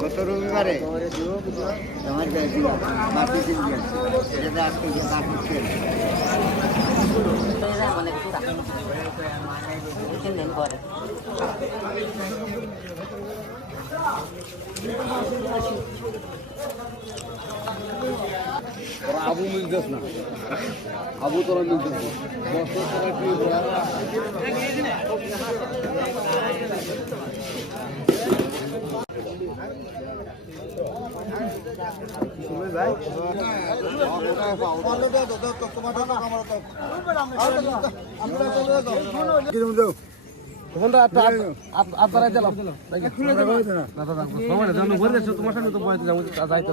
গত রবিবারে আমার বাকি দিন যেটা আজকে যে বাকি খেয়ে মিলতেস না। আবু বছর টাকা কি আপনারা দিলাম তোমার সামনে তো বয়স যাব যাইতে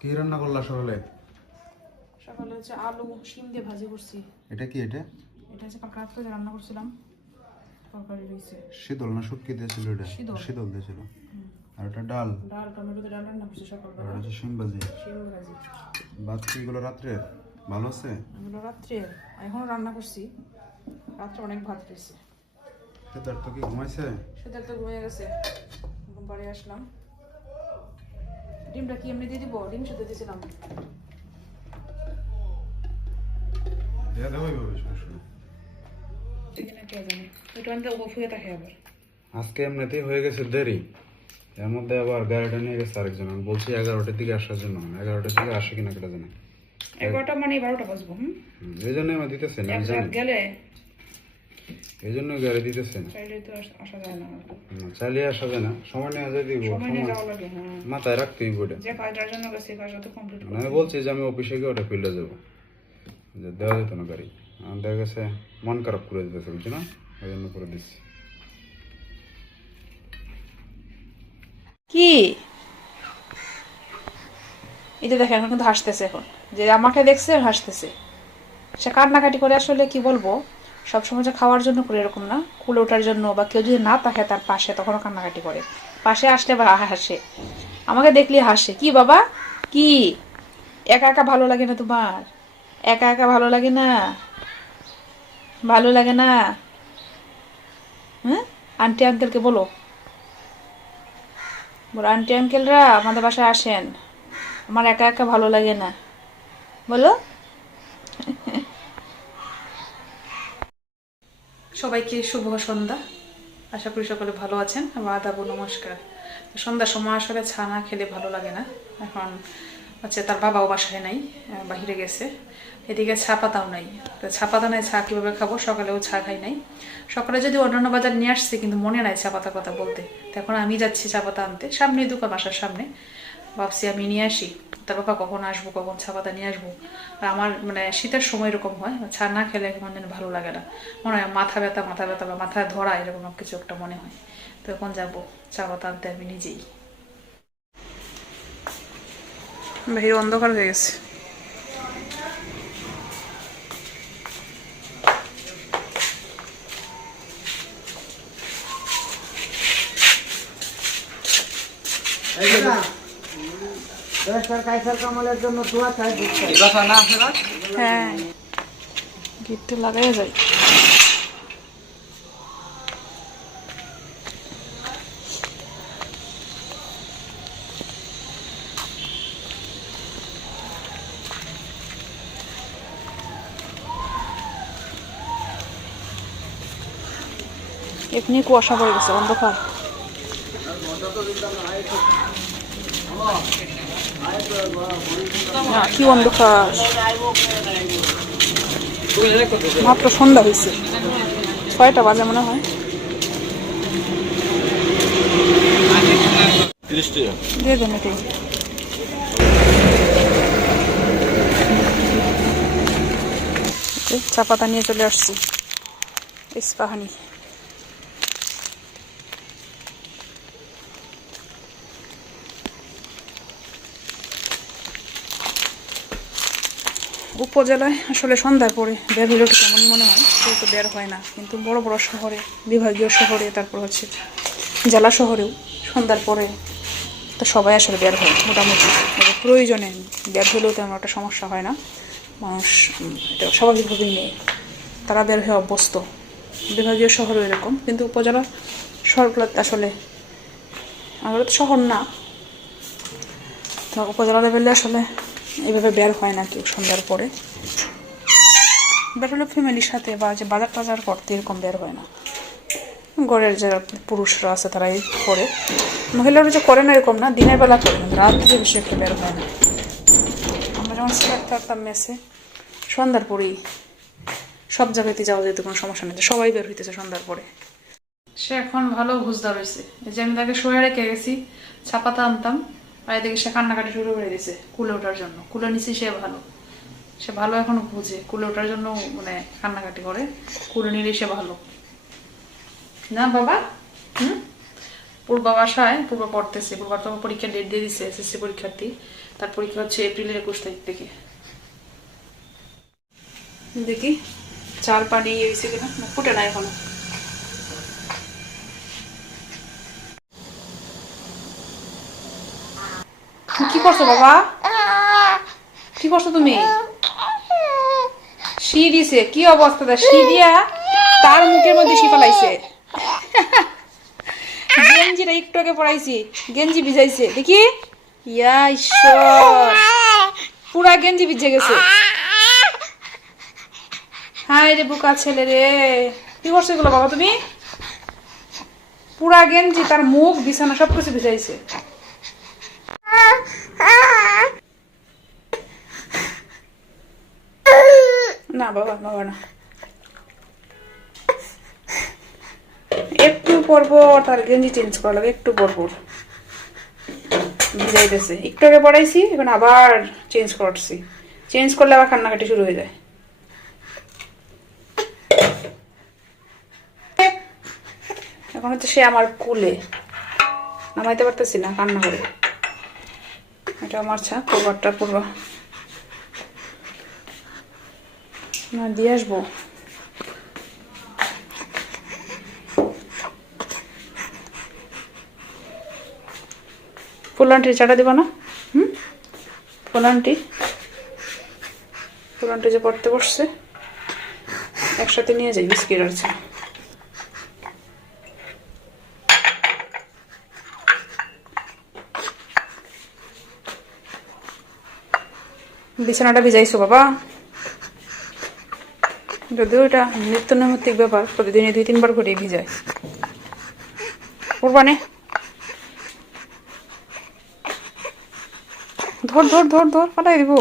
কি রান্না করলা সকালে? সকালে হচ্ছে আলু শিম দিয়ে ভাজি করছি। এটা কি এটা? এটা হচ্ছে কালকে রাত্রে রান্না করছিলাম তরকারি রয়েছে। শীতল না শুটকি দিয়েছিল এটা? শীতল। দিয়েছিল। আর এটা ডাল? ডাল টমেটো দিয়ে ডাল রান্না করছি আর হচ্ছে শিম ভাজি। শিম ভাজি। ভাত কি এগুলো রাত্রে? ভালো আছে? এগুলো রাত্রে। এখনও রান্না করছি। রাত্রে অনেক ভাত খেয়েছি সিদ্ধার্থ কি ঘুমাইছে? তো ঘুমিয়ে গেছে। এখন বাড়ি আসলাম। ডিমটা কি এমনি দিয়ে দিব? ডিম শুধু দিয়েছিলাম। দেয়া আজকে এমনিতেই হয়ে গেছে দেরি। এর মধ্যে আবার গাড়িটা নিয়ে গেছে আরেকজন। আমি বলছি এগারোটার দিকে আসার জন্য। এগারোটার দিকে আসে কিনা কেটে জানে। এগারোটা মানে বারোটা বাজবো হুম? এই দিতেছে না গেলে এই জন্যই গাড়ি দিতেছে না তো আসা যায় না না, চালিয়ে আসা যায় না। সময় দিব হ্যাঁ। মাথায় রাখতেই বইটা যে জন্য গেছে কাজটা তো কমপ্লিট মানে আমি বলছি যে আমি অফিসে গিয়ে ওটা ফিল্ডে যাব যে দেওয়া যেত না গাড়ি। আমার দেখা গেছে মন খারাপ করে দিতেছে বুঝছ না? ওই জন্য করে দিচ্ছি। কি? এই যে দেখেন এখন কিন্তু হাসতেছে এখন। যে আমাকে দেখছে হাসতেছে। সে কান্নাকাটি করে আসলে কি বলব? সবসময় যে খাওয়ার জন্য করে এরকম না, কুলে ওঠার জন্য বা কেউ যদি না থাকে তার পাশে তখনও কান্নাকাটি করে। পাশে আসলে আহা হাসে। আমাকে দেখলে হাসে, কি বাবা? কি? একা একা ভালো লাগে না তোমার? একা একা ভালো লাগে না? ভালো লাগে না? হ্যাঁ আন্টি আঙ্কেলকে বলো। বলো আন্টি আঙ্কেলরা আমাদের বাসায় আসেন। আমার একা একা ভালো লাগে না। বলো। সবাইকে শুভ সন্ধ্যা। আশা করি সকলে ভালো আছেন। আমার আদাবু নমস্কার। সন্ধ্যার সময় আসলে ছা না খেলে ভালো লাগে না। এখন হচ্ছে তার বাবাও বাসায় নাই বাহিরে গেছে। এদিকে ছা পাতাও নাই। তো ছা পাতা নাই ছা কীভাবে খাব? সকালেও ছা খাই নাই। সকালে যদি অন্যান্য বাজার নিয়ে আসছে, কিন্তু মনে নাই চা পাতার কথা বলতে। তো এখন আমি যাচ্ছি চা পাতা আনতে। সামনে দোকান, বাসার সামনে। ভাবছি আমি নিয়ে আসি। তার বাবা কখন আসব কখন চা পাতা নিয়ে আসব। আর আমার মানে শীতের সময় এরকম হয় চা না খেলে কেমন যেন ভালো লাগে না। মনে হয় মাথা ব্যথা মাথা ব্যথা বা মাথায় ধরা এরকম কিছু একটা মনে হয়। তো এখন যাব চা পাতা আনতে আমি নিজেই। ভাই অন্ধকার হয়ে গেছে। দেশের কাইসার কামালের জন্য দোয়া চাই হ্যাঁ। গিটটা লাগাই যায় এমনি কুয়াশা পড়ে গেছে অন্ধকার। কি অন্ধকার। মাত্র সন্ধ্যা হয়েছে। ছয়টা বাজে মনে হয়। দিয়ে চা পাতা নিয়ে চলে আসছি। ইস্পাহানি উপজেলায় আসলে সন্ধ্যার পরে বের হলে কেমনই মনে হয় কেউ তো বের হয় না। কিন্তু বড় বড় শহরে, বিভাগীয় শহরে, তারপর হচ্ছে জেলা শহরেও সন্ধ্যার পরে তো সবাই আসলে বের হয়, মোটামুটি। প্রয়োজনে বের হলেও তেমন একটা সমস্যা হয় না। মানুষ এটা স্বাভাবিকভাবেই নেই তারা বের হয়ে অভ্যস্ত। বিভাগীয় শহরও এরকম, কিন্তু উপজেলা শহরগুলোতে আসলে আমাদের তো শহর না। তো উপজেলা লেভেলে আসলে এভাবে বের হয় না কেউ সন্ধ্যার পরে। বের হলে ফ্যামিলির সাথে বা যে বাজার টাজার করতে এরকম বের হয় না। ঘরের যারা পুরুষরা আছে তারাই করে। মহিলারা যে করে না এরকম না, দিনের বেলা করে কিন্তু রাত থেকে বেশি একটা বের হয় না। আমরা যখন সিলেট থাকতাম মেসে সন্ধ্যার পরেই সব জায়গাতে যাওয়া যেত, কোনো সমস্যা নেই। সবাই বের হইতেছে সন্ধ্যার পরে। সে এখন ভালো ঘুষদার হয়েছে যে আমি তাকে শোয়ে রেখে গেছি, ছাপাতা আনতাম। আর এদিকে সে কান্নাকাটি শুরু করে দিয়েছে কুলে ওঠার জন্য। কুলে নিচে সে ভালো। সে ভালো এখনও বুঝে। কুলে ওঠার জন্য মানে কান্নাকাটি করে। কুলে নিলে সে ভালো। না বাবা? হুম? পূর্বা বাসায়, পূর্বা পড়তেছে। পূর্বার তো পরীক্ষা ডেট দিয়ে দিছে এসএসসি পরীক্ষার্থী। তার পরীক্ষা হচ্ছে এপ্রিলের একুশ তারিখ থেকে। দেখি। চাল পানি হয়েছে কিনা? ফুটে না এখনও কি করছ, বাবা? কি করছ তুমি? শি দিছে, কি অবস্থা তার শি দিয়া তার মুখের মধ্যে শি ফেলাইছে। গেঞ্জিটা একটু আগে পড়াইছি গেঞ্জি ভিজাইছে, দেখি? ইয়া ঈশ্বর, পুরা গেঞ্জি ভিজে গেছে। হাই রে বুকা ছেলে রে, কি করছ এগুলো বাবা তুমি? পুরা গেঞ্জি, তার মুখ, বিছানা সব কিছু ভিজাইছে। না বাবা বাবা না। একটু পর পর তার গেঞ্জি চেঞ্জ করা লাগে, একটু পর পর। ভিজাইতেছে একটু আগে পড়াইছি, এখন আবার চেঞ্জ করছি। চেঞ্জ করলে আবার কান্নাকাটি শুরু হয়ে যায়। এখন হচ্ছে সে আমার কুলে। নামাইতে পারতেছি না, কান্না করে। এটা আমার ছা পূর্বারটা পূর্বা না, দিয়ে আসব। ফুলান্টির চাটা দেবো না? হুম? ফুলান্টি ফুলান্টি যে পড়তে বসছে, একসাথে নিয়ে যাই, বিস্কিট চা। বিছানাটা ভিজাইছো বাবা। যদিও এটা নিত্য নৈমিত্তিক ব্যাপার প্রতিদিনই দুই, তিনবার করে ভিজায় কোরবানে। ধর ধর ধর ধর পালাই দিব।